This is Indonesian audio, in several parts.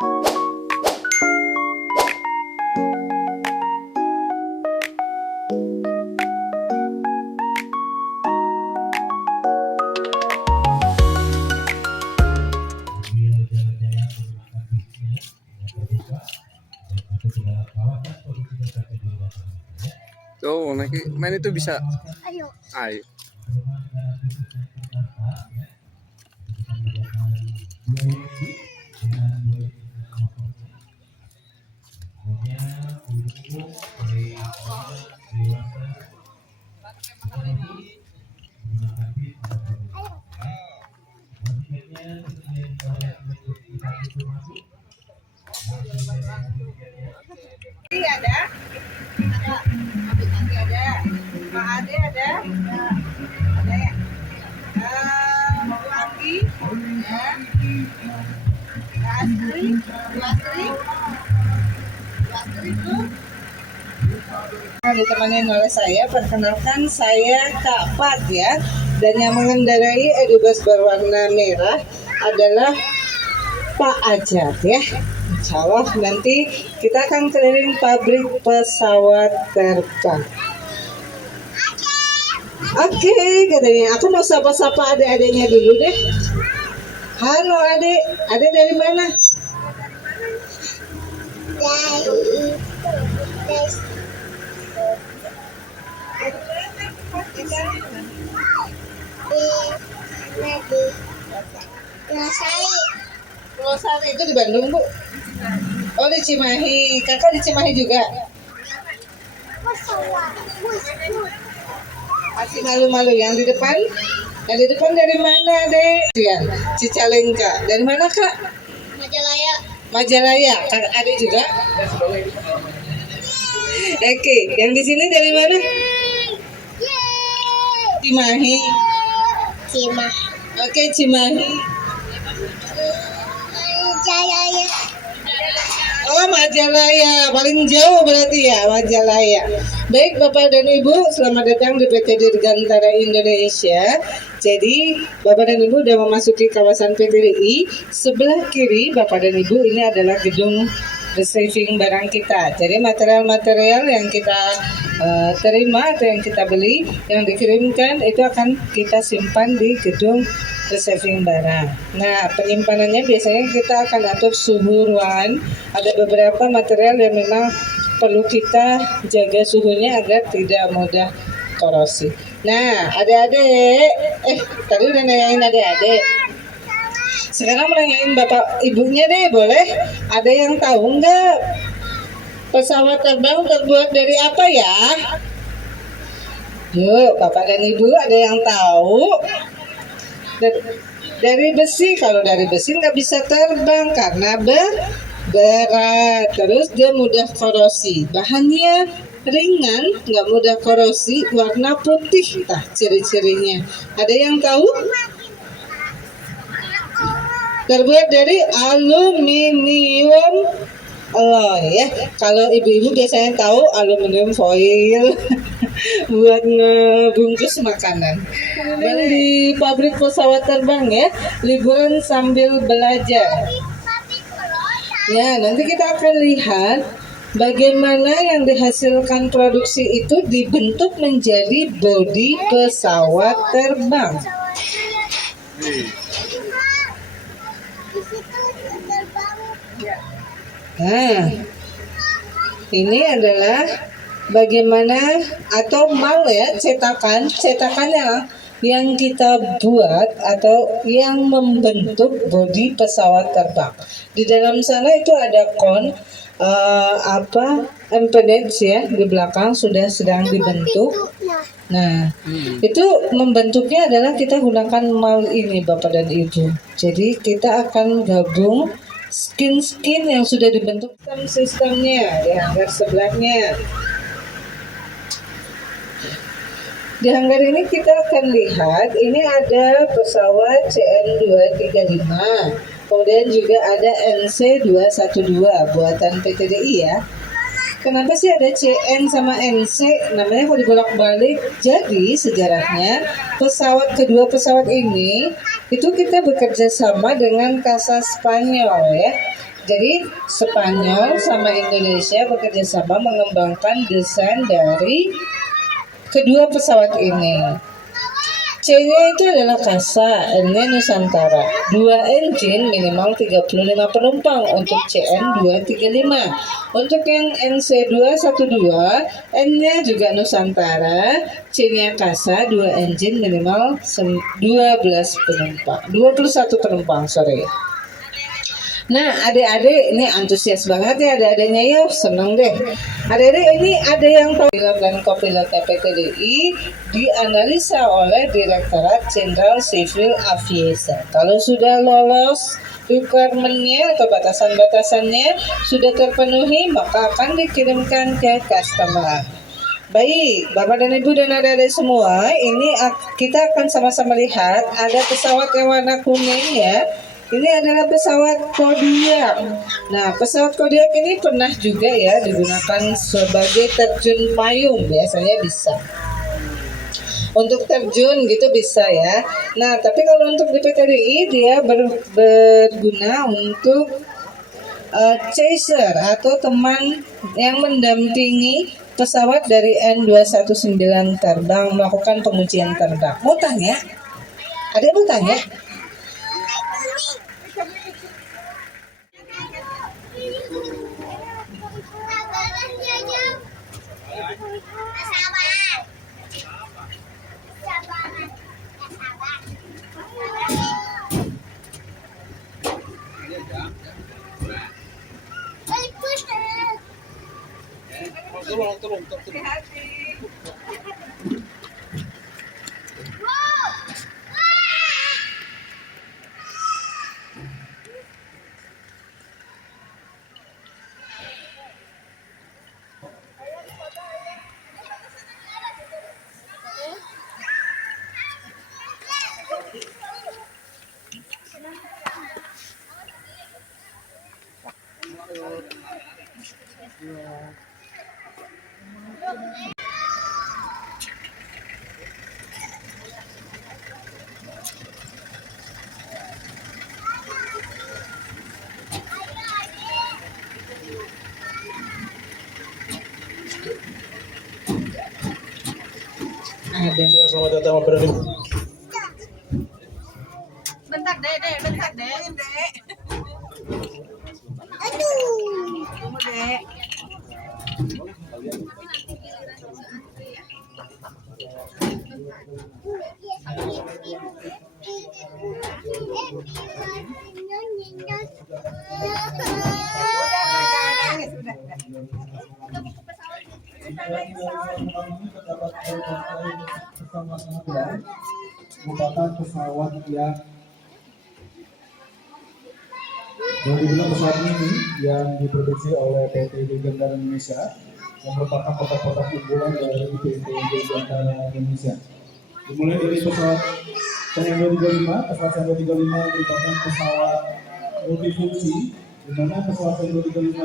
Tuh, main itu bisa. Ayo. Ayo. Ada, nanti ada, Pak Ade ada ya. Bu Anggi, ya. Kak Astri, Bu Astri tuh. Ditemani oleh saya, perkenalkan saya Kak Pat ya. Dan yang mengendarai edubus berwarna merah adalah Pak Ajat ya. Insya Allah nanti kita akan keliling pabrik pesawat terbang. Oke, katanya aku mau sapa-sapa adik-adiknya dulu deh. Halo adik, adik dari mana? Pulau Sari itu di Bandung, Bu. Oh, di Cimahi. Kakak di Cimahi juga. Masih malu-malu yang di depan? Yang di depan dari mana, Dek? Cicalengka. Dari mana, Kak? Majalaya. Majalaya. Kakak adik juga? Oke, yang di sini dari mana? Cimahi. Cimahi. Oke, Cimahi. Majalaya. Oh, Majalaya, paling jauh berarti ya, Majalaya. Baik Bapak dan Ibu, selamat datang di PT Dirgantara Indonesia. Jadi Bapak dan Ibu sudah memasuki kawasan PT DI. Sebelah kiri Bapak dan Ibu ini adalah gedung receiving barang kita. Jadi material-material yang kita terima atau yang kita beli, yang dikirimkan itu akan kita simpan di gedung receiving barang. Nah, penyimpanannya biasanya kita akan atur suhu ruangan. Ada beberapa material yang memang perlu kita jaga suhunya agar tidak mudah korosi. Nah, adik-adik, tadi udah nanyain adik-adik. Sekarang nanyain bapak ibunya deh, boleh? Ada yang tahu nggak pesawat terbang terbuat dari apa ya? Yuk, bapak dan ibu ada yang tahu? Dari besi. Kalau dari besi nggak bisa terbang karena berat, terus dia mudah korosi. Bahannya ringan, nggak mudah korosi, warna putih. Nah, ciri-cirinya ada yang tahu? Terbuat dari aluminium alloy ya. Kalau ibu-ibu biasanya tahu aluminium foil buat ngebungkus makanan. Dan di pabrik pesawat terbang ya, liburan sambil belajar. Ya, nanti kita akan lihat bagaimana yang dihasilkan produksi itu dibentuk menjadi bodi pesawat terbang. Nah, ini adalah bagaimana atau mal ya, cetakan yang kita buat atau yang membentuk bodi pesawat terbang. Di dalam sana itu ada empennage ya, di belakang sedang dibentuk. Nah, itu membentuknya adalah kita gunakan mal ini Bapak dan Ibu. Jadi kita akan gabung skin yang sudah dibentuk sistemnya di hanggar sebelahnya. Di hanggar ini kita akan lihat ini ada pesawat CN235, kemudian juga ada NC212 buatan PT DI ya. Kenapa sih ada CN sama NC? Namanya kalau dibolak-balik. Jadi sejarahnya kedua pesawat ini itu kita bekerja sama dengan Casa Spanyol ya. Jadi Spanyol sama Indonesia bekerja sama mengembangkan desain dari kedua pesawat ini. C-nya itu adalah Kasa, N-nya Nusantara. 2 engine minimal 35 penumpang untuk CN235. Untuk yang NC212, N-nya juga Nusantara, C-nya Kasa, 2 engine minimal 21 penumpang, sorry. Nah, adik-adik ini antusias banget ya, adik-adiknya ya, seneng deh. Adik-adik ini ada yang tahu pilot dan kopilot TPTDI dianalisa oleh Direktorat Jenderal Civil Aviation. Kalau sudah lolos requirement-nya atau batasan-batasannya sudah terpenuhi, maka akan dikirimkan ke customer. Baik, Bapak dan Ibu dan adik-adik semua, ini kita akan sama-sama lihat ada pesawat yang warna kuning ya. Ini adalah pesawat Kodiak. Nah, pesawat Kodiak ini pernah juga ya digunakan sebagai terjun payung, biasanya bisa. Untuk terjun gitu bisa ya. Nah, tapi kalau untuk di PTDI dia berguna untuk chaser atau teman yang mendampingi pesawat dari N219 terbang melakukan pengujian terbang. Mau tanya? Ada yang mau tanya? Tolong. Ada. Selamat datang Bapak dan Ibu. Bentar deh. Tunggu deh. Merupakan pesawat yang dibilang pesawat ini yang diproduksi oleh PT Dirgantara Indonesia yang merupakan kotak-kotak unggulan dari PT Dirgantara Indonesia. Dimulai dari pesawat CN235, pesawat CN235 merupakan pesawat multifungsi, di mana pesawat CN235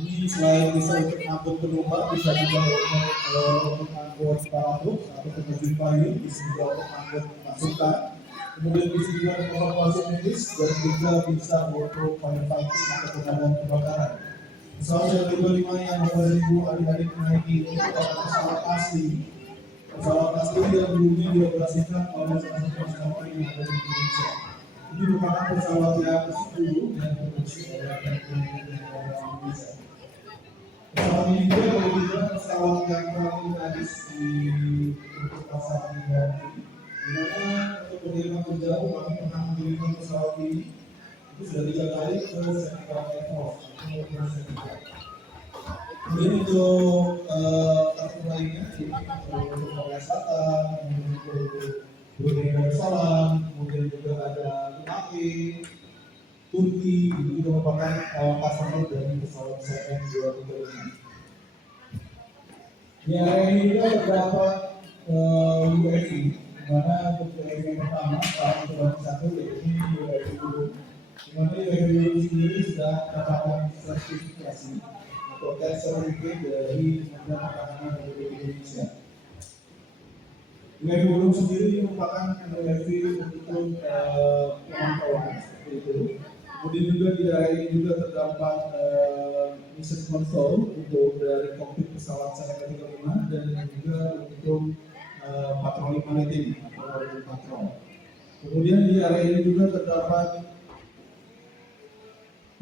ini selain bisa untuk angkut penumpang, bisa juga untuk angkut para truk atau terjun payung, bisa juga untuk angkut pasukan, kemudian bisa juga untuk evakuasi medis dan juga bisa untuk firefighting atau pemadam kebakaran. Pesawat CN235 yang Bapak dan Ibu adik-adik menaiki ini adalah pesawat asli. Pesawat asli yang dulunya dioperasikan oleh salah satu maskapai yang ada di Indonesia. Ini merupakan pesawat yang ke-10 yang diproduksi oleh PT Indonesia. Pesawat ini juga merupakan pesawat yang paling laris di untuk pasar negara ini. Di mana untuk pengiriman terjauh kami pernah mengirimkan pesawat ini itu sudah 3 kali ke Sertifikat Airport atau sertifikat. Kemudian untuk kartu lainnya, untuk Korea Selatan, untuk Brunei Darussalam, kemudian juga ada Turki, Turki, itu juga merupakan customer dari pesawat CN235. Di area ini juga beberapa UAV, di mana untuk UAV yang pertama, tahun 2021 yaitu UAV dulu, di mana UAV dulu sendiri sudah mendapatkan sertifikasi atau test certificate dari Kementerian Pertahanan Republik Indonesia. UAV Burung sendiri merupakan UAV untuk pemantauan seperti itu. Kemudian juga di daerah area ini juga terdapat mission console untuk dari kokpit pesawat CN-35 dan juga untuk patroli maritim atau patrol. Kemudian di area ini juga terdapat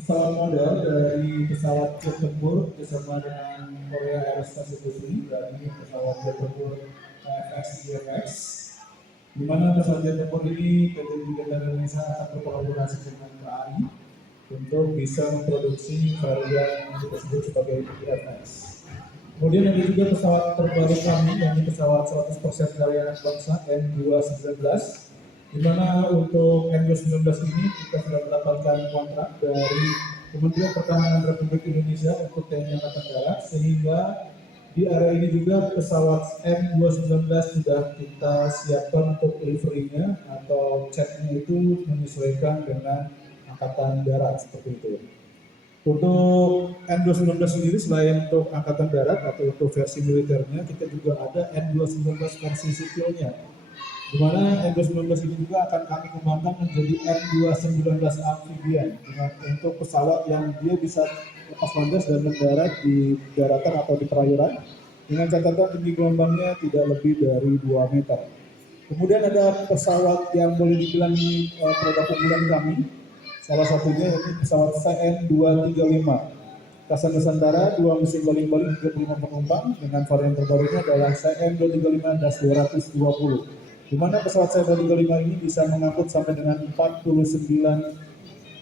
pesawat model dari pesawat jet tempur bersama dengan Korea Aerospace Industry dari pesawat jet tempur FX-DFX, di mana pesawat jet tempur ini PT Dirgantara Indonesia akan berkolaborasi dengan KAI untuk bisa memproduksi varian yang disebut sebagai DFX. Kemudian ada juga pesawat terbaru kami, yakni pesawat 100% karya anak bangsa N219, di mana untuk N219 ini kita sudah mendapatkan kontrak dari Kementerian Pertahanan Republik Indonesia untuk TNI Angkatan Darat, sehingga di area ini juga pesawat N219 sudah kita siapkan untuk delivery-nya atau ceknya itu menyesuaikan dengan Angkatan Darat seperti itu. Untuk N219 sendiri selain untuk Angkatan Darat atau untuk versi militernya, kita juga ada N219 versi sipilnya, di mana N219 ini juga akan kami kembangkan menjadi N219 amphibian untuk pesawat yang dia bisa lepas landas dan mendarat di daratan atau di perairan dengan catatan tinggi gelombangnya tidak lebih dari 2 meter. Kemudian ada pesawat yang boleh dibilang ini produk unggulan kami, salah satunya yaitu pesawat CN235 Kasa Nusantara, 2 mesin baling-baling 35 penumpang dengan varian terbarunya adalah CN235-220, di mana pesawat CN235 ini bisa mengangkut sampai dengan 49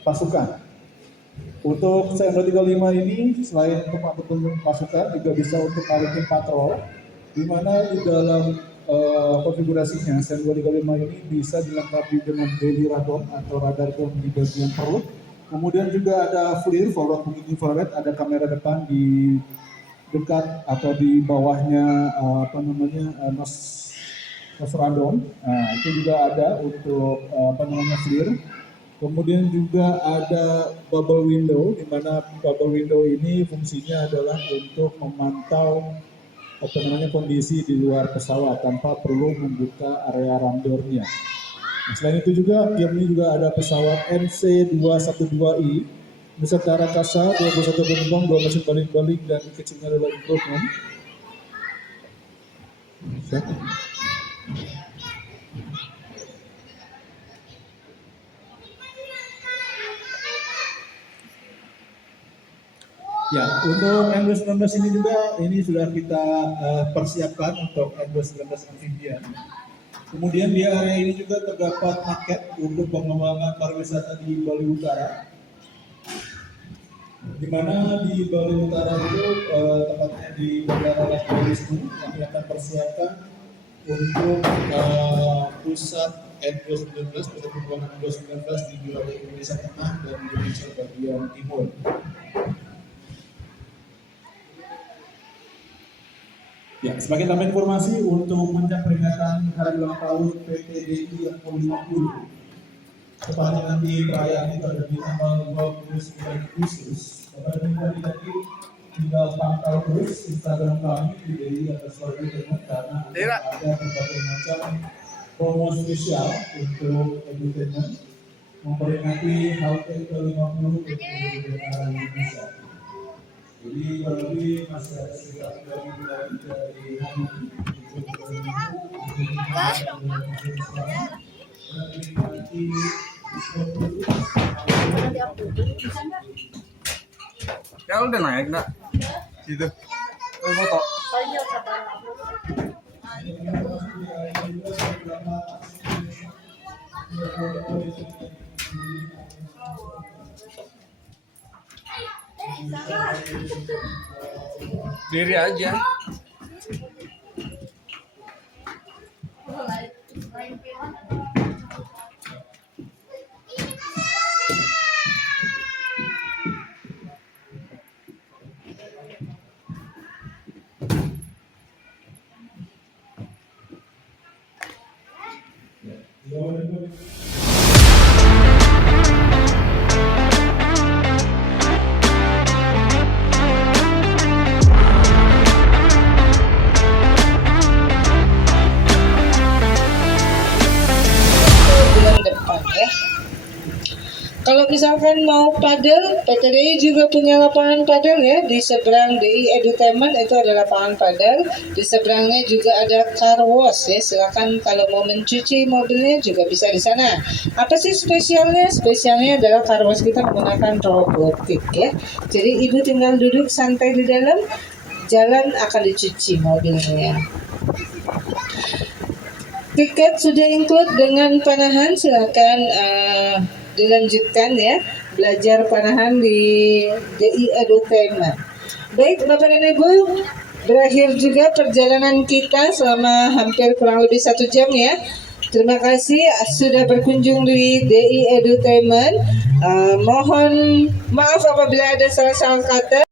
pasukan. Untuk CN235 ini selain untuk angkut pasukan juga bisa untuk maritim patrol, di mana di dalam konfigurasinya CN235 ini bisa dilengkapi dengan belly radar atau radar dome di bagian perut. Kemudian juga ada FLIR, forward looking infrared, ada kamera depan di dekat atau di bawahnya nose radar. Nah, itu juga ada untuk FLIR. Kemudian juga ada bubble window, di mana bubble window ini fungsinya adalah untuk memantau kondisi di luar pesawat tanpa perlu membuka area ramdornya. Nah, selain itu juga game ini juga ada pesawat NC212I Nusantara Kasa, 21 penumpang, 2 mesin baling-baling dan kecilnya adalah improvement. Ya, untuk N219 ini juga ini sudah kita persiapkan untuk N219 amphibian. Kemudian di area ini juga terdapat paket untuk pengembangan pariwisata di Bali Utara, di mana di Bali Utara itu tepatnya di Bandara Las Vegas ini kami akan persiapkan untuk pusat N219 pusat pengembangan N219 di wilayah Indonesia Tengah dan Indonesia bagian Timur. Ya, sebagai tambahan informasi untuk puncak peringatan hari ulang tahun PT DI yang ke-50, tepatnya nanti perayaan itu ada di tanggal 29 Agustus. Bapak dan Ibu tadi tinggal pantau terus Instagram kami di DI _entertainment karena ada berbagai macam promo spesial untuk entertainment memperingati HUT ke-50 PT Indonesia. Jadi lebih masih ada sekitar 3 minggu lagi dari hari ini Ya udah naik nak gitu. Foto. Diri aja. Bulan depan ya. Kalau misalkan mau padel, PT DI juga punya lapangan padel ya. Di seberang DI Edutainment itu ada lapangan padel. Di seberangnya juga ada car wash ya. Silakan kalau mau mencuci mobilnya juga bisa di sana. Apa sih spesialnya? Spesialnya adalah car wash kita menggunakan robotik ya. Jadi ibu tinggal duduk santai di dalam, jalan akan dicuci mobilnya. Tiket sudah include dengan panahan, silakan dilanjutkan ya, belajar panahan di DI Edutainment. Baik Bapak dan Ibu, berakhir juga perjalanan kita selama hampir kurang lebih 1 jam ya. Terima kasih sudah berkunjung di DI Edutainment. Mohon maaf apabila ada salah-salah kata.